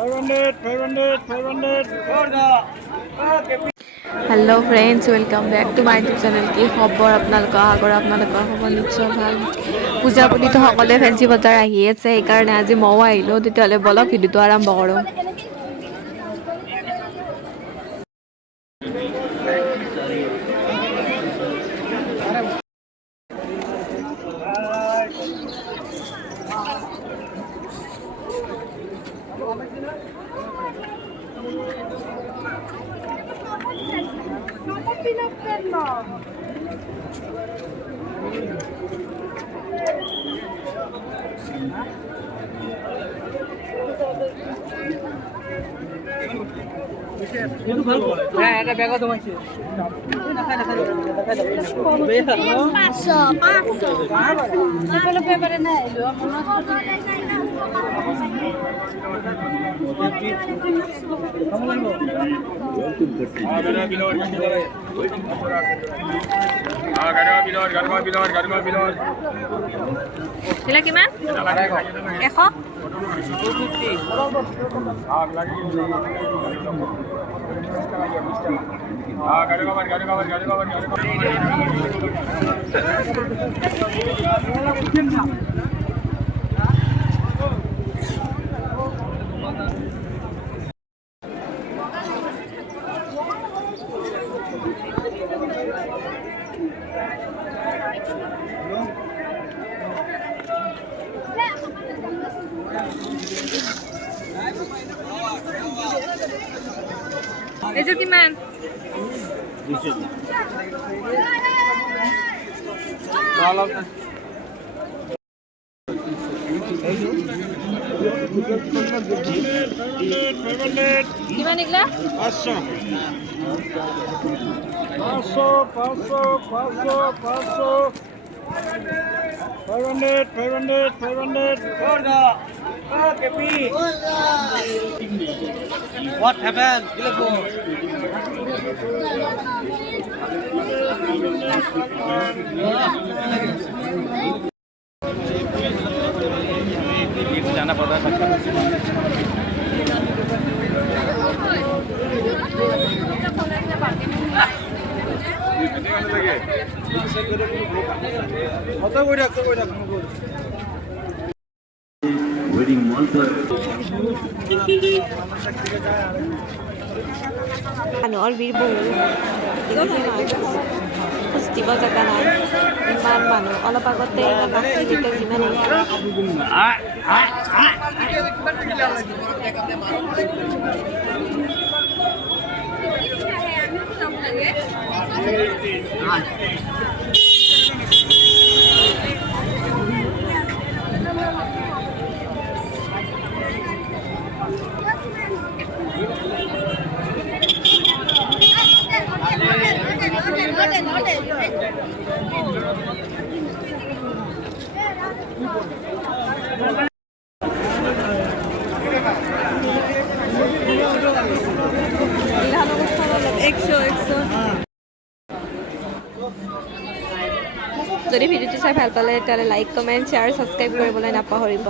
Hello friends welcome back to my YouTube channel की खबर আপোনালোকৰ আগৰ আপোনালোকৰ খবৰ নিশ্চয় ভাল পূজা বুলিতো সকলোৱে ফেন্সি বজাৰ আহি আছে সেইকাৰণে আজি মও আহিলো তেতিয়াহ'লে বলক ভিডিওটো আৰম্ভ কৰোঁ এটা ব্যাগ জমাইছে কিমান 100 Itu gimana? Gimana Iqla? 500. What happened? जाना पड़ रहा है वेडिंग मॉल पर और भी পুষ্টি জেগা নাই ইমান মানুহ অলপ আগতে নাচি যেতিয়া যিমান যদি ভিডিওটো চাই ভাল পালে তেতিয়াহ'লে লাইক কমেণ্ট শ্বেয়াৰ ছাবস্ক্ৰাইব কৰিবলৈ নাপাহৰিব